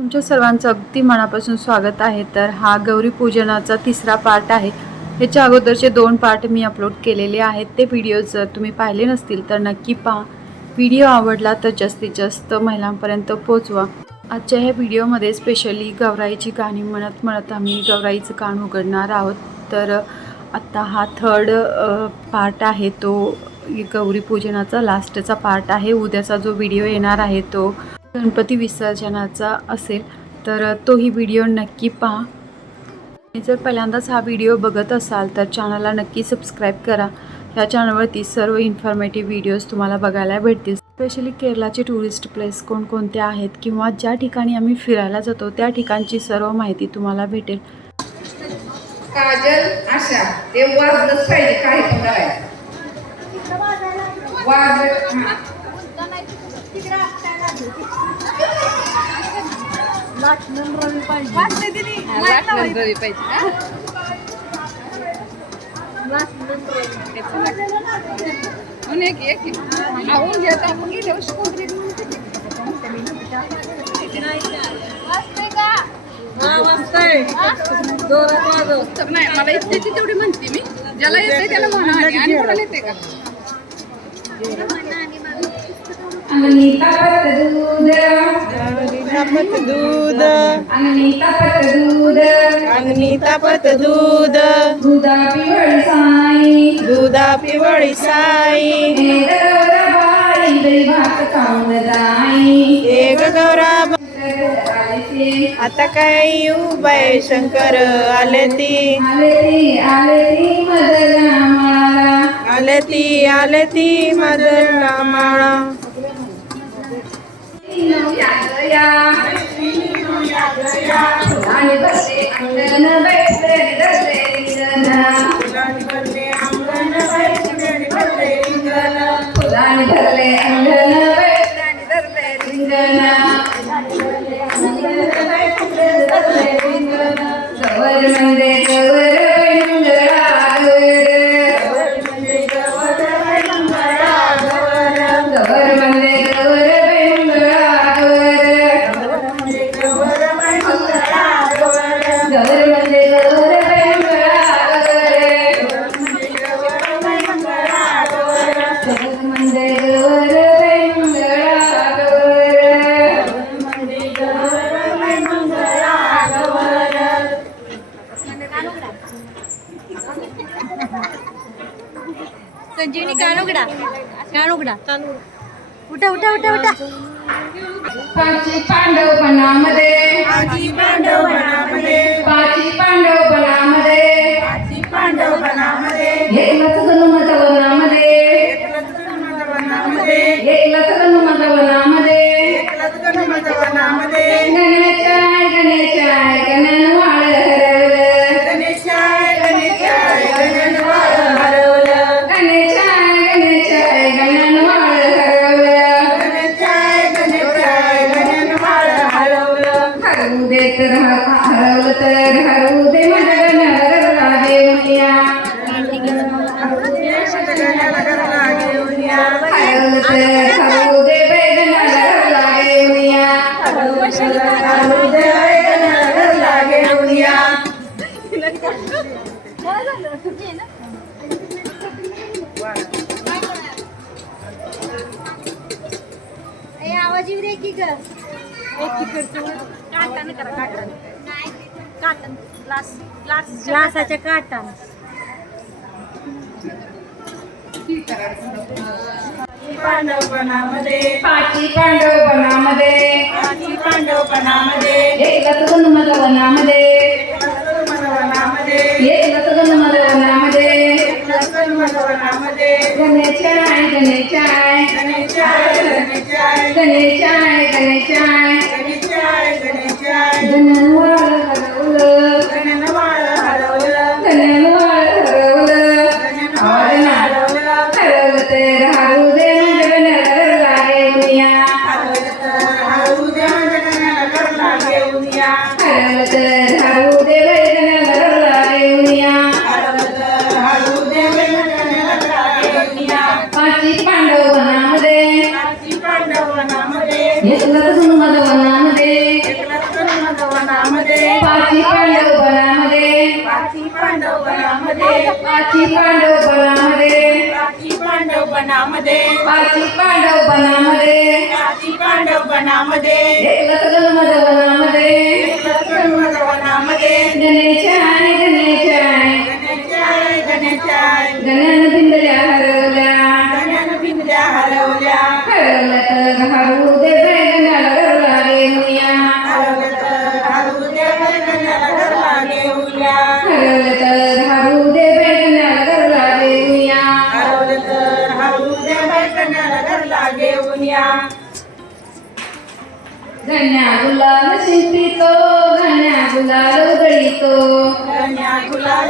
तुमच्या सर्वांचं अगदी मनापासून स्वागत आहे. तर हा गौरी पूजनाचा तिसरा पार्ट आहे. ह्याच्या अगोदरचे दोन पार्ट मी अपलोड केलेले आहेत. ते व्हिडिओ जर तुम्ही पाहिले नसतील तर नक्की पहा. व्हिडिओ आवडला तर जास्तीत जास्त महिलांपर्यंत पोचवा आजच्या ह्या व्हिडिओमध्ये स्पेशली गौराईची गाणी म्हणत म्हणत आम्ही गौराईचं कान उघडणार आहोत. तर आत्ता हा थर्ड पार्ट आहे. तो गौरी पूजनाचा लास्टचा पार्ट आहे. उद्याचा जो व्हिडिओ येणार आहे तो गणपती विसर्जनाचा असेल तर तोही व्हिडिओ नक्की पहा. आणि जर पहिल्यांदाच हा व्हिडिओ बघत असाल तर चॅनलला नक्की सबस्क्राईब करा. ह्या चॅनलवरती सर्व इन्फॉर्मेटिव्ह व्हिडिओज तुम्हाला बघायला भेटतील. स्पेशली केरळाचे टुरिस्ट प्लेस कोणकोणते आहेत किंवा ज्या ठिकाणी आम्ही फिरायला जातो त्या ठिकाणची सर्व माहिती तुम्हाला भेटेल. काजल आशा ते वाजलंच पाहिजे काही पण करायचं वाज नाही मला इथे तेवढी म्हणते मी. ज्याला येते त्याला म्हणा. आणि कोणाला येते का? दूध दूध पिवळी साई दुधा पिवळी साई हे गौरबाई दही भात खाऊन जाई एक गौरा आले ते आता काय बाय शंकर आले ती आले ती आले ती मदना माळा आले ती आले ती मदला माळा Hallelujah. Hallelujah. Hallelujah. Hallelujah. कान उघडा. उठा उठा उठा उठा. पांडवपणामध्ये आवाज येऊ दे की ग काटन करा काटन काटन ग्लास ग्लास ग्लासाच्या काटन पांडवपणामध्ये पाठी पांडवपणामध्ये पाठी पांडवपणामध्ये एकत्र मल वनामध्ये एकत्र मल वनामध्ये एकत्र मल वनामध्ये गणेशाय. गणेशाय गणेशाय. गणेशाय गणेशाय. पांडव बनामध्ये पांडव बनामध्ये पांडवपणामध्ये पाची पांडवपणामध्ये गणेशाय गणेशाय गणेशाय गणेशाय गणेश आहे गणेश आहे गणेश. आहे गणेश. आहे गण्यानं पिंजऱ्या हरवल्या. गण्यानं पिंजऱ्या हरवल्या. हरवल्या तर हरवल्या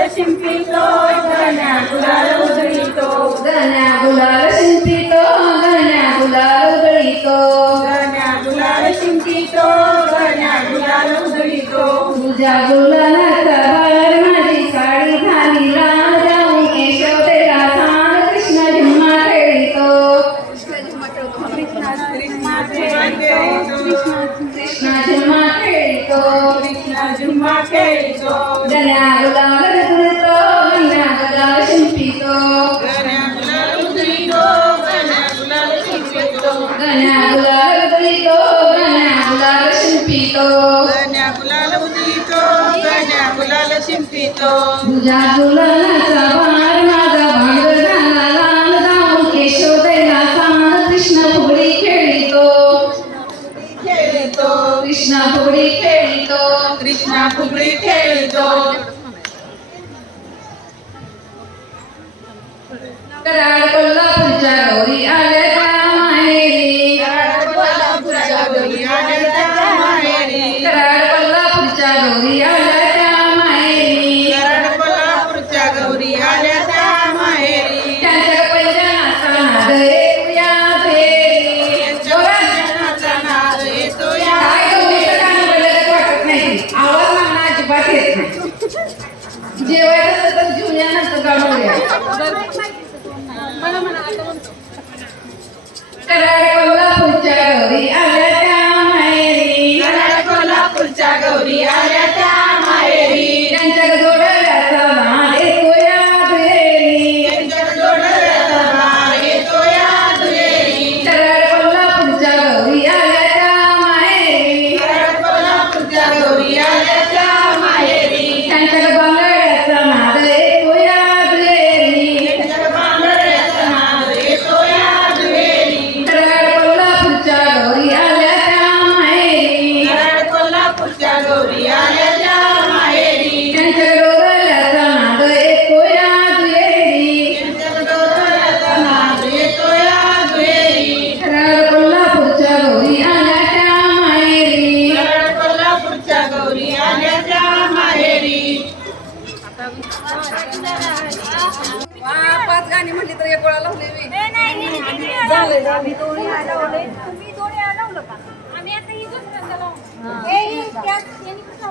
गुलाल शिंपितो गण्या गुलाल उधळीतो गण्या गुलाल शिंपितो गण्या गुलाल उधळीतो गण्या गुलाल शिंपितो गण्या गुलाल उधळीतो तुझ्या गुलाला कराड कोल्हापूरच्या गौरी आल्या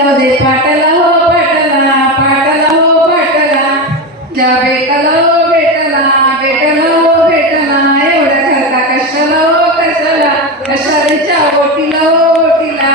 जाऊ दे पाटला हो पाटला पाटला हो पाटला ज्या बेटाला हो बेटाला बेटाला हो बेटाला एवढ्या घालता कशाला हो कशाला कशाला ओटीला हो ओटीला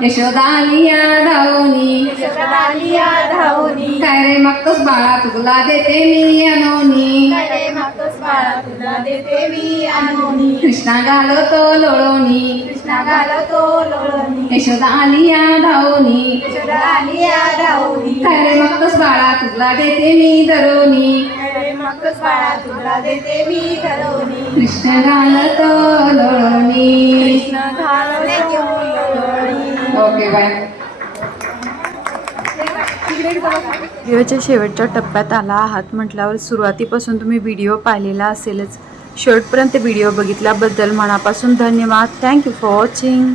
लोळोनी यशोदानिया धावोनी. जगदालिया धावणी काय रे मागतोस बाळा? तुला देते मी अनोनी रे मातोस बाळा? तुला देते मी आणोनी. कृष्णा घालतो लोळोनी. कृष्णा घालतो लोळणी यशोदानिया धावोनी. जगदालिया धावणी काय रे मागतोस बाळा? तुला देते मी ठरवणी कृष्ण घालतो लोळोनी. कृष्ण लोळणी ओके बाय व्हिडिओच्या शेवटच्या टप्प्यात आला आहात म्हटल्यावर सुरुवातीपासून तुम्ही व्हिडिओ पाहिलेला असेलच. शेवटपर्यंत व्हिडिओ बघितल्याबद्दल मनापासून धन्यवाद. Thank you for watching